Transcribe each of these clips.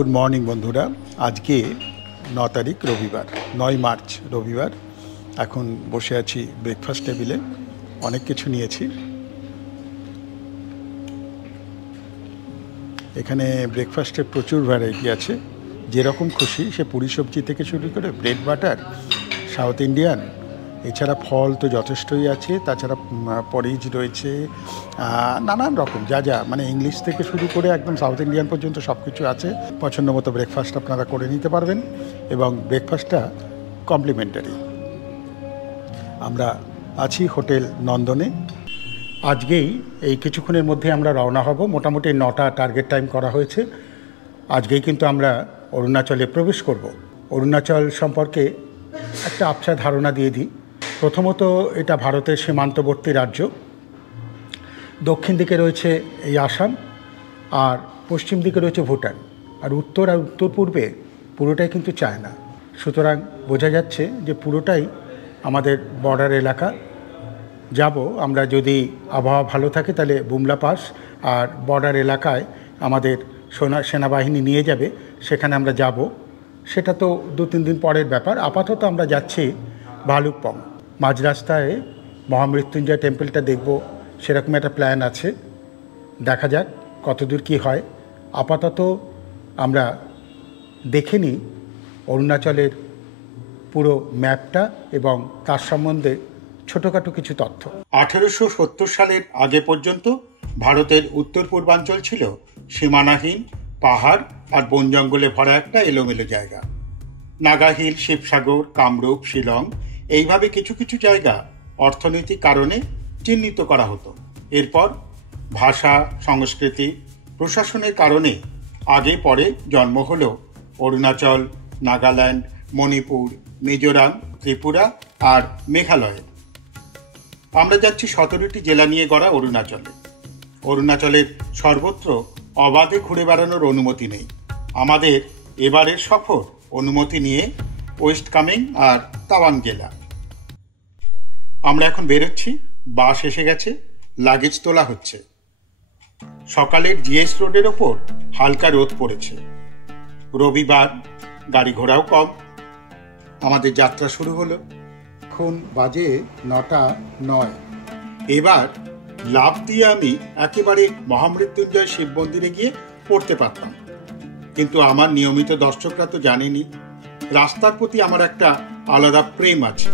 Good morning বন্ধুরা। আজকে 9 তারিখ রবিবার, 9 মার্চ রবিবার। এখন বসে আছি ব্রেকফাস্ট টেবিলে, অনেক কিছু নিয়েছি। এখানে ব্রেকফাস্টে প্রচুর ভ্যারাইটি আছে, যেরকম খুশি, সে পুরি সবজি থেকে শুরু করে ব্রেড বাটার, সাউথ ইন্ডিয়ান, এছাড়া ফল তো যথেষ্টই আছে, তাছাড়া পরিজ রয়েছে, নানান রকম যা যা মানে ইংলিশ থেকে শুরু করে একদম সাউথ ইন্ডিয়ান পর্যন্ত সব কিছু আছে। পছন্দ মতো ব্রেকফাস্ট আপনারা করে নিতে পারবেন এবং ব্রেকফাস্টটা কমপ্লিমেন্টারি। আমরা আছি হোটেল নন্দনে। আজকেই এই কিছুক্ষণের মধ্যে আমরা রওনা হব। মোটামুটি 9টা টার্গেট টাইম করা হয়েছে। আজকেই কিন্তু আমরা অরুণাচলে প্রবেশ করব। অরুণাচল সম্পর্কে একটা আবছা ধারণা দিয়ে দিই। প্রথমত, এটা ভারতের সীমান্তবর্তী রাজ্য। দক্ষিণ দিকে রয়েছে এই আসাম, আর পশ্চিম দিকে রয়েছে ভুটান, আর উত্তর পূর্বে পুরোটাই কিন্তু চায়না। সুতরাং বোঝা যাচ্ছে যে পুরোটাই আমাদের বর্ডার এলাকা। যাব আমরা, যদি আবহাওয়া ভালো থাকে তাহলে বুমলা পাস, আর বর্ডার এলাকায় আমাদের সেনাবাহিনী নিয়ে যাবে, সেখানে আমরা যাব। সেটা তো 2-3 দিন পরের ব্যাপার। আপাতত আমরা যাচ্ছি ভালুকপং। মাঝ রাস্তায় মহামৃত্যুঞ্জয় টেম্পলটা দেখব, সেরকম একটা প্ল্যান আছে। দেখা যাক কতদূর কী হয়। আপাতত আমরা দেখে নিই অরুণাচলের পুরো ম্যাপটা এবং তার সম্বন্ধে ছোটোখাটো কিছু তথ্য। 1870 সালের আগে পর্যন্ত ভারতের উত্তর পূর্বাঞ্চল ছিল সীমানাহীন পাহাড় আর বন জঙ্গলে ভরা একটা এলোমেলো জায়গা। নাগা হিল, শিবসাগর, কামরূপ, শিলং, এইভাবে কিছু কিছু জায়গা অর্থনৈতিক কারণে চিহ্নিত করা হতো। এরপর ভাষা, সংস্কৃতি, প্রশাসনের কারণে আগে পরে জন্ম হল অরুণাচল, নাগাল্যান্ড, মণিপুর, মিজোরাম, ত্রিপুরা আর মেঘালয়। আমরা যাচ্ছি 17টি জেলা নিয়ে গড়া অরুণাচলে। অরুণাচলের সর্বত্র অবাধে ঘুরে বেড়ানোর অনুমতি নেই। আমাদের এবারের সফর অনুমতি নিয়ে ওয়েস্ট কামেং আর তাওয়াং জেলা। আমরা এখন বেরোচ্ছি, বাস এসে গেছে, লাগেজ তোলা হচ্ছে। সকালের জিএস রোডের ওপর হালকা রোদ পড়েছে। রবিবার, গাড়ি ঘোড়াও কম। আমাদের যাত্রা শুরু হলো। এখন বাজে 9:09। এবার লাফ দিয়ে আমি একেবারে মহামৃত্যুঞ্জয় শিব মন্দিরে গিয়ে পড়তে পারতাম, কিন্তু আমার নিয়মিত দর্শকরা তো জানেনি রাস্তার প্রতি আমার একটা আলাদা প্রেম আছে।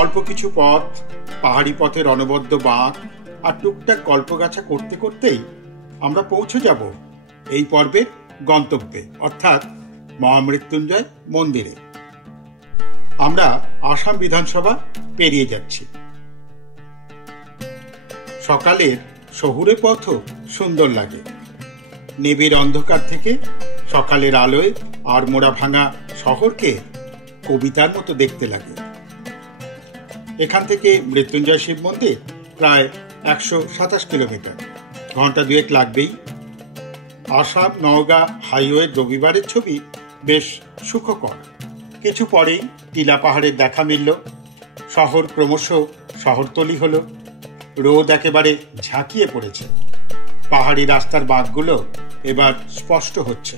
অল্প কিছু পথ, পাহাড়ি পথের অনবদ্য বাঁক আর টুকটাক গল্পগাছা করতে করতেই আমরা পৌঁছে যাব এই পর্বের গন্তব্যে, অর্থাৎ মহামৃত্যুঞ্জয় মন্দিরে। আমরা আসাম বিধানসভা পেরিয়ে যাচ্ছি। সকালের শহুরে পথও সুন্দর লাগে। নিবিড় অন্ধকার থেকে সকালের আলোয় আর মোড়া ভাঙা শহরকে কবিতার মতো দেখতে লাগে। এখান থেকে মৃত্যুঞ্জয় শিব মন্দির প্রায় 127 কিলোমিটার, ঘন্টা 2 লাগবেই। আসাম নওগাঁ হাইওয়ে রবিবারের ছবি বেশ সুখকর। কিছু পরেই টিলা পাহাড়ের দেখা মিলল। শহর ক্রমশ শহরতলি হলো। রোদ একেবারে ঝাঁকিয়ে পড়েছে। পাহাড়ি রাস্তার বাঁকগুলো এবার স্পষ্ট হচ্ছে।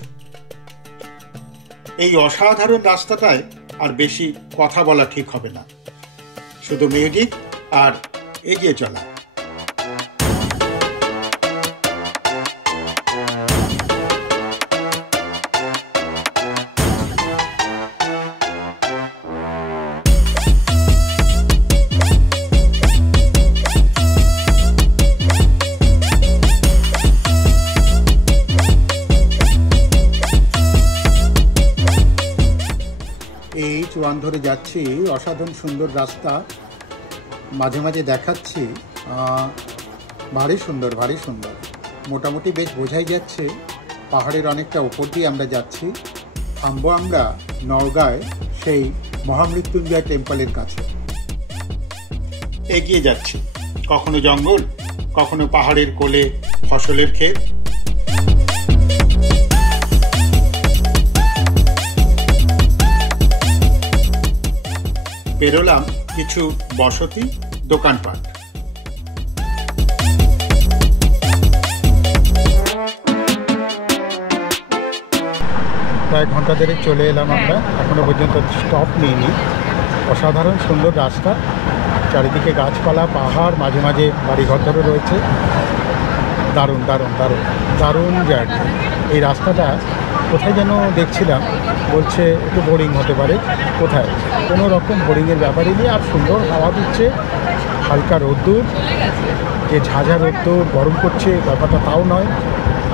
এই অসাধারণ রাস্তাটায় আর বেশি কথা বলা ঠিক হবে না, শুধু মিউজিক আর এগিয়ে চলা। এই চুয়ান ধরে যাচ্ছি, অসাধারণ সুন্দর রাস্তা। মাঝে মাঝে দেখাচ্ছি, ভারী সুন্দর, ভারী সুন্দর। মোটামুটি বেশ বোঝাই যাচ্ছে পাহাড়ের অনেকটা উপর দিয়ে আমরা যাচ্ছি। থামবো আমরা নওগাঁয় সেই মহামৃত্যুঞ্জয় টেম্পলের কাছে। এগিয়ে যাচ্ছি, কখনো জঙ্গল, কখনো পাহাড়ের কোলে ফসলের ক্ষেত। বেরোলাম কিছু বসতি, দোকানপাট। প্রায় ঘন্টা ধরে চলে এলাম আমরা, এখনো পর্যন্ত স্টপ নিইনি। অসাধারণ সুন্দর রাস্তা, চারিদিকে গাছপালা, পাহাড়, মাঝে মাঝে বাড়িঘর ধরে রয়েছে। দারুণ দারুণ দারুণ দারুণ জার্নি। এই রাস্তাটা কোথায় যেন দেখছিলাম, বলছে একটু বোরিং হতে পারে, কোথায় কোনো রকম বোরিংয়ের ব্যাপারই নেই। আর সুন্দর হাওয়া দিচ্ছে, হালকা রোদ্দুর, যে ঝাঁঝা রোদ্দুর গরম করছে ব্যাপারটা তাও নয়।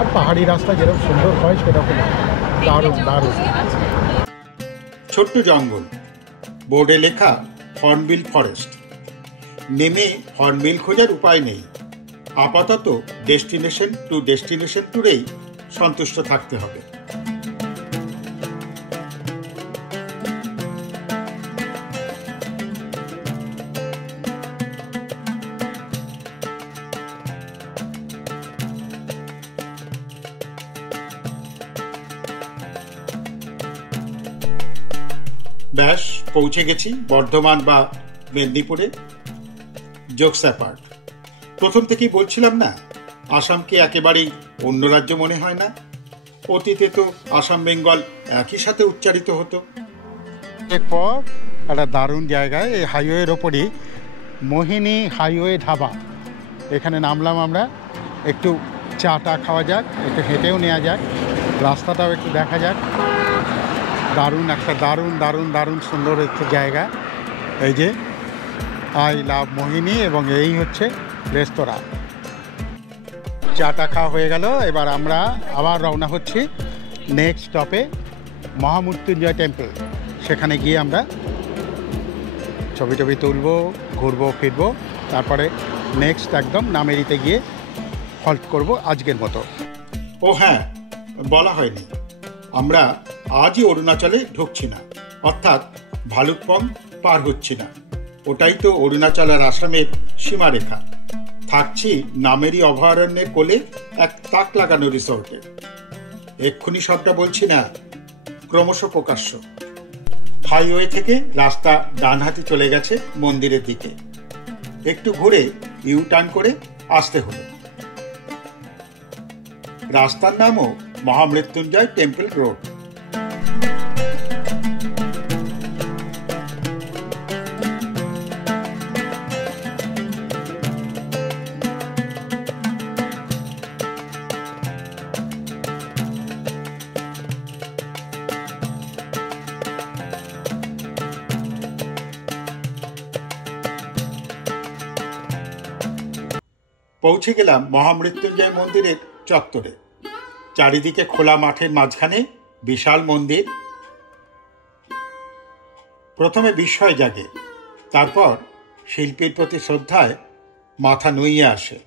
আর পাহাড়ি রাস্তা যেরকম সুন্দর হয় সেরকম দারুণ দারুণ। ছোট্ট জঙ্গল, বোর্ডে লেখা হর্নবিল ফরেস্ট। নেমে হর্নবিল খোঁজার উপায় নেই, আপাতত ডেস্টিনেশন ট্যুরেই সন্তুষ্ট থাকতে হবে। ব্যাস পৌঁছে গেছি বর্ধমান বা মেদিনীপুরে। জোকস অ্যাপার্ট, প্রথম থেকেই বলছিলাম না, আসামকে একেবারেই অন্য রাজ্য মনে হয় না। অতীতে তো আসাম বেঙ্গল একই সাথে উচ্চারিত হতো। এরপর একটা দারুণ জায়গায়, এই হাইওয়ের ওপরই মোহিনী হাইওয়ে ধাবা, এখানে নামলাম আমরা। একটু চাটা খাওয়া যাক, একটু হেঁটেও নেওয়া যাক, রাস্তাটাও একটু দেখা যাক। দারুণ একটা দারুণ দারুণ দারুণ সুন্দর একটা জায়গা। এই যে আই লাভ মোহিনী, এবং এই হচ্ছে রেস্তোরাঁ। চাটা খাওয়া হয়ে গেল, এবার আমরা আবার রওনা হচ্ছি নেক্সট স্টপে মহামৃত্যুঞ্জয় টেম্পল। সেখানে গিয়ে আমরা ছবি টবি তুলবো, ঘুরবো ফিরবো, তারপরে নেক্সট একদম নামেরিতে গিয়ে হল্ট করব আজকের মতো। ও হ্যাঁ, বলা হয়নি, আমরা আজই অরুণাচলে ঢুকছি না, অর্থাৎ ভালুকপং পার হচ্ছি না। ওটাই তো অরুণাচল আর আসামের সীমারেখা। থাকছি নামেরি অভয়ারণ্যের কোলে এক তাক লাগানো রিসোর্টে। এক্ষুনি সবটা বলছি না, ক্রমশ প্রকাশ্য। হাইওয়ে থেকে রাস্তা ডান হাতে চলে গেছে মন্দিরের দিকে, একটু ঘুরে ইউ টার্ন করে আসতে হলো। রাস্তার নামও মহামৃত্যুঞ্জয় টেম্পল রোড। পৌঁছে গেলাম মহামৃত্যুঞ্জয় মন্দিরের চত্বরে। চারিদিকে খোলা মাঠের মাঝখানে বিশাল মন্দির। প্রথমে বিস্ময় জাগে, তারপর শিল্পীর প্রতি শ্রদ্ধায় মাথা নুইয়ে আসে।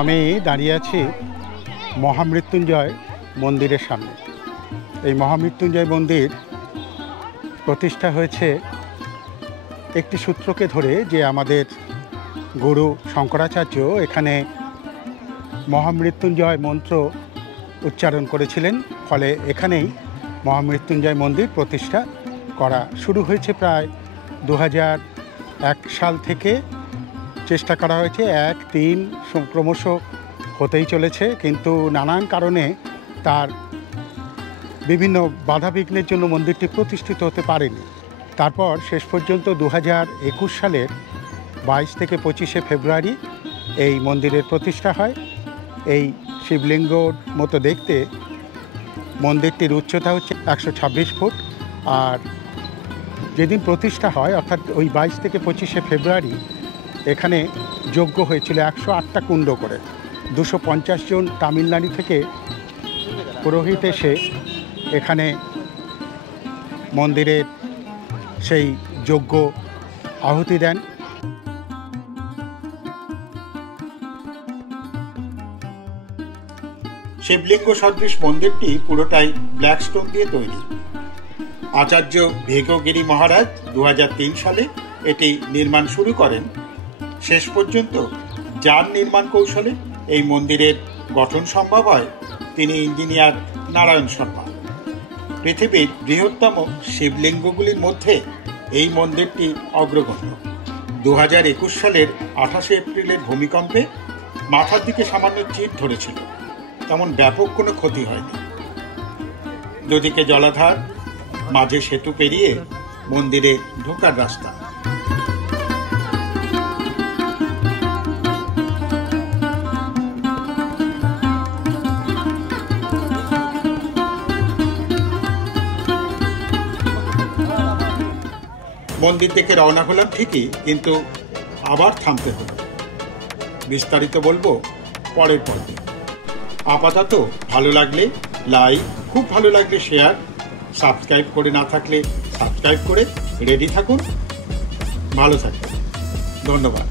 আমি দাঁড়িয়ে আছি মহামৃত্যুঞ্জয় মন্দিরের সামনে। এই মহামৃত্যুঞ্জয় মন্দির প্রতিষ্ঠা হয়েছে একটি সূত্রকে ধরে, যে আমাদের গুরু শঙ্করাচার্য এখানে মহামৃত্যুঞ্জয় মন্ত্র উচ্চারণ করেছিলেন। ফলে এখানেই মহামৃত্যুঞ্জয় মন্দির প্রতিষ্ঠা করা শুরু হয়েছে। প্রায় 2001 সাল থেকে চেষ্টা করা হয়েছে, 1-3 ক্রমশ হতেই চলেছে, কিন্তু নানান কারণে তার বিভিন্ন বাধাবিঘ্নের জন্য মন্দিরটি প্রতিষ্ঠিত হতে পারেনি। তারপর শেষ পর্যন্ত 2021 সালের 22 থেকে 25শে ফেব্রুয়ারি এই মন্দিরের প্রতিষ্ঠা হয়। এই শিবলিঙ্গর মতো দেখতে মন্দিরটির উচ্চতা হচ্ছে 126 ফুট। আর যেদিন প্রতিষ্ঠা হয়, অর্থাৎ ওই 22 থেকে 25শে ফেব্রুয়ারি, এখানে যজ্ঞ হয়েছিল 108টা কুণ্ড করে। 250 জন তামিলনাড়ু থেকে পুরোহিত এসে এখানে মন্দিরের সেই যজ্ঞ আহুতি দেন। শিবলিঙ্গ সদৃশ মন্দিরটি পুরোটাই ব্ল্যাক স্টোন দিয়ে তৈরি। আচার্য ভেগগিরি মহারাজ 2003 সালে এটি নির্মাণ শুরু করেন। শেষ পর্যন্ত যার নির্মাণ কৌশলে এই মন্দিরের গঠন সম্ভব হয় তিনি ইঞ্জিনিয়ার নারায়ণ শর্মা। পৃথিবীর বৃহত্তম শিবলিঙ্গগুলির মধ্যে এই মন্দিরটি অগ্রগণ্য। 2021 সালের 28 এপ্রিলের ভূমিকম্পে মাথার দিকে সামান্য চির ধরেছিল, তেমন ব্যাপক কোনো ক্ষতি হয়নি। দুদিকে জলাধার, মাঝে সেতু পেরিয়ে মন্দিরে ঢোকার রাস্তা। মন্দির থেকে রওনা হলাম ঠিকই, কিন্তু আবার থামতে হলো। বিস্তারিত বলবো পরের পর্বে। আপাতত ভালো লাগলে লাইক, খুব ভালো লাগলে শেয়ার, সাবস্ক্রাইব করে না থাকলে সাবস্ক্রাইব করে রেডি থাকুন। ভালো থাকবেন। ধন্যবাদ।